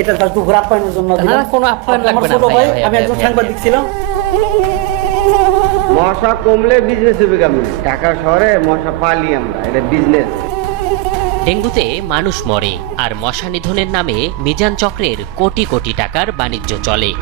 এটা জাস্ট উপর আপ্যায়নের জন্য না, কোনো আপ্যায়ন লাগবে না ভাই, আমি একজন সাংবাদিক ছিলাম। মশা কমলে বিজনেস হবে কেমন? ঢাকা শহরে মশা পালি আমরা, এটা বিজনেস। ডেঙ্গুতে মানুষ মরে আর মশা নিধনের নামে মিজান চক্রের কোটি কোটি টাকার বাণিজ্য চলে।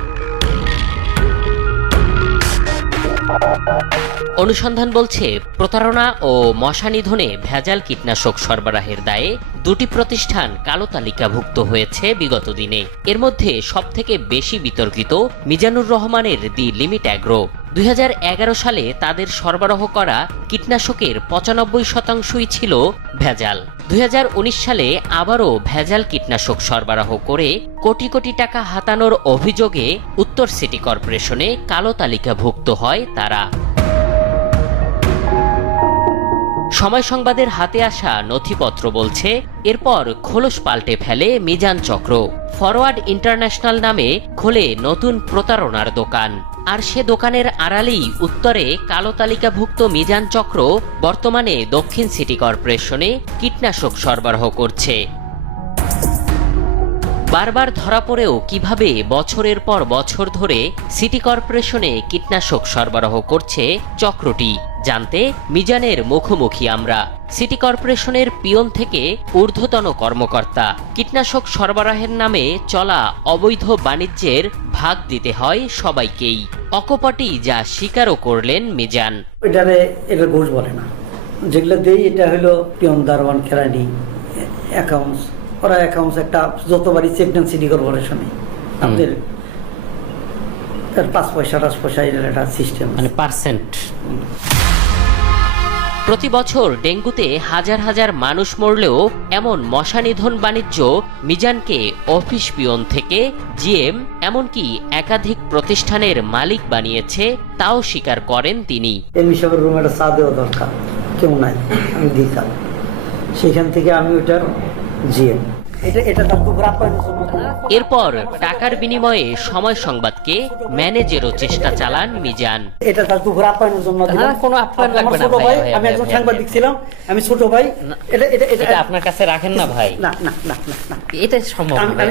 অনুসন্ধান বলছে, প্রতারণা ও মশা নিধনে ভেজাল কীটনাশক সরবরাহের দায়ে দুটি প্রতিষ্ঠান কালো তালিকাভুক্ত হয়েছে বিগত দিনে। এর মধ্যে সবথেকে বেশি বিতর্কিত মিজানুর রহমানের দি লিমিট অ্যাগ্রো। 2011 সালে তাদের সরবরাহ করা কীটনাশকের 95%ই ছিল ভেজাল। 2019 সালে আবারও ভেজাল কীটনাশক সরবরাহ করে কোটি কোটি টাকা হাতানোর অভিযোগে উত্তর সিটি কর্পোরেশনে কালো তালিকাভুক্ত হয় তারা। সময় সংবাদের হাতে আসা নথিপত্র বলছে, এরপর খোলস পাল্টে ফেলে মিজান চক্র। ফরওয়ার্ড ইন্টারন্যাশনাল নামে খোলে নতুন প্রতারণার দোকান। আর সে দোকানের আড়ালেই উত্তরে কালো তালিকাভুক্ত মিজান চক্র বর্তমানে দক্ষিণ সিটি কর্পোরেশনে কীটনাশক সরবরাহ করছে। বারবার ধরা পড়েও কিভাবে বছরের পর বছর ধরে সিটি কর্পোরেশনে কীটনাশক সরবরাহ করছে চক্রটি জানতে মিজানের মুখোমুখি আমরা। সিটি কর্পোরেশনের পিয়ন থেকে ঊর্ধ্বতন কর্মকর্তা। কীটনাশক সরবরাহের নামে চলা অবৈধ বাণিজ্যের ভাগ দিতে হয় সবাইকেই। অকপটে যা স্বীকারও করলেন মিজান। এটা ঘুষ বলে না, যেগুলো দেই এটা হলো পিয়ন, দারোয়ান, কেরানি, অ্যাকাউন্টস। ওরা অ্যাকাউন্টস একটা যতবারই চেক দেন সিটি কর্পোরেশনে, আমাদের 5 পয়সা 10 পয়সা এর একটা সিস্টেম, মানে পার্সেন্ট। প্রতি বছর ডেঙ্গুতে হাজার হাজার মানুষ মরলেও এমন মশা নিধন বাণিজ্য মিজানকে অফিস পিয়ন থেকে জিএম এমনকি একাধিক প্রতিষ্ঠানের মালিক বানিয়েছে, তাও স্বীকার করেন তিনি। এমনি সবের রুমে একটা চা দেওয়া দরকার, কেউ নাই, আমি দিতাম। সেখান থেকে আমি ওটার জিএম। এরপর টাকার বিনিময়ে সময় সংবাদকে ম্যানেজেরও চেষ্টা চালান মিজান। এটা তার দুপুর আপ্যায়নের জন্য কোনো আপ্যায়ন লাগবে না ভাই, আমি একজন সাংবাদিক ছিলাম, আমি ছোট ভাই। এটা আপনার কাছে রাখেন না ভাই, না না না না, এটা সম্ভব না।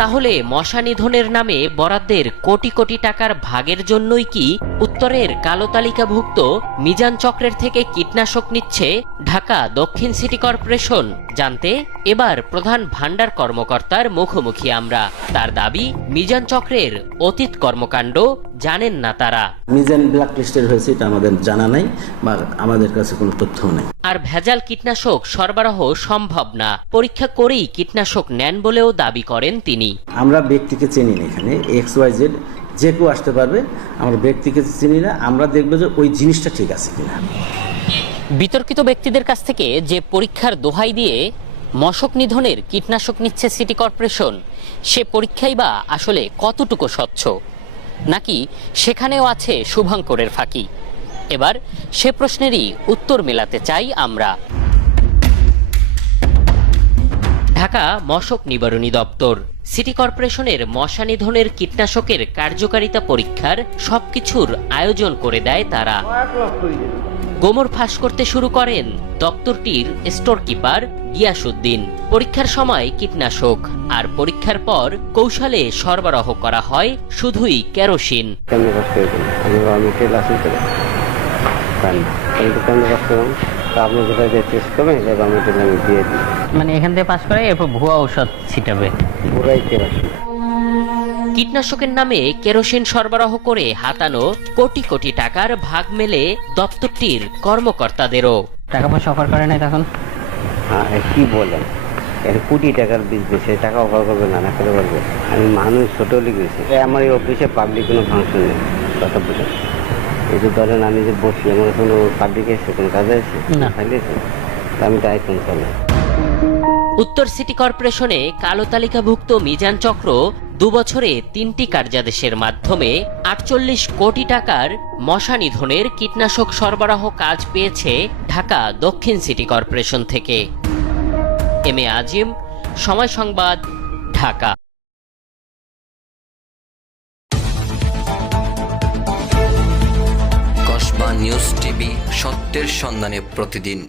তাহলে মশা নিধনের নামে বরাদ্দের কোটি কোটি টাকার ভাগের জন্যই কি উত্তরের কালো তালিকাভুক্ত মিজান চক্রের থেকে কীটনাশক নিচ্ছে ঢাকা দক্ষিণ সিটি কর্পোরেশন? জানতে এবার প্রধান ভান্ডার কর্মকর্তার মুখোমুখি আমরা। তার দাবি, মিজান চক্রের অতীত কর্মকাণ্ড জানেন না তারা। মিজান ব্ল্যাক লিস্টেড হয়েছে এটা আমাদের জানা নাই বা আমাদের কাছে কোনো তথ্য নেই। আর ভেজাল কীটনাশক সরবরাহ সম্ভব না, পরীক্ষা করেই কীটনাশক নেন বলেও দাবি করেন তিনি। আমরা ব্যক্তিকে চিনি না, এখানে XYZ যে কেউ আসতে পারবে, আমরা ব্যক্তিকে চিনি না। আমরা দেখবো যে ওই জিনিসটা ঠিক আছে কিনা। বিতর্কিত ব্যক্তিদের কাছ থেকে যে পরীক্ষার দোহাই দিয়ে মশক নিধনের কীটনাশক নিচ্ছে সিটি কর্পোরেশন, সে পরীক্ষাই বা আসলে কতটুকু স্বচ্ছ, নাকি সেখানেও আছে শুভঙ্করের ফাঁকি? এবার সে প্রশ্নেরই উত্তর মেলাতে চাই আমরা। ঢাকা মশক নিবারণী দপ্তর সিটি কর্পোরেশনের মশা নিধনের কীটনাশকের কার্যকারিতা পরীক্ষার সবকিছুর আয়োজন করে দেয় তারা। গোমর ফাঁস করতে শুরু করেন দপ্তরটির স্টোর কিপার গিয়াসউদ্দিন। পরীক্ষার সময় কীটনাশক আর পরীক্ষার পর কৌশলে সরবরাহ করা হয় শুধুই কেরোসিন। মানে এখান থেকে পাস করে এরপর ভুয়া ঔষধ ছিটাবে। কীটনাশকের নামে কেরোসিন সরবরাহ করে হাতানো কোটি কোটি টাকার ভাগ মেলে দপ্তরটির কর্মকর্তাদেরও। টাকা পয়সা অফার করে নাই তখন? হ্যাঁ, কি বলেন, এর কোটি টাকার বিজনেস, টাকা অফার করবে না, না করে বলবে। আমি মানুষ ছোট লিখেছি, আমার এই অফিসে পাবলিক কোনো ফাংশন নেই, কথা বলে। এই যে ধরেন আমি যে বসি, আমার কোনো পাবলিক এসে কোনো কাজে এসে না খাইলেছে, আমি তো আইফোন চালাই। উত্তর সিটি কর্পোরেশনে কালো তালিকাভুক্ত মিজান চক্র 2 বছরে 3টি কার্যাদেশের মাধ্যমে 48 কোটি টাকার মশা নিধনের কীটনাশক সরবরাহ কাজ পেয়েছে ঢাকা দক্ষিণ সিটি কর্পোরেশন থেকে। এম এ আজিম, সময় সংবাদ, ঢাকা। কসবা নিউজ টিভি, সত্যের সন্ধানে প্রতিদিন।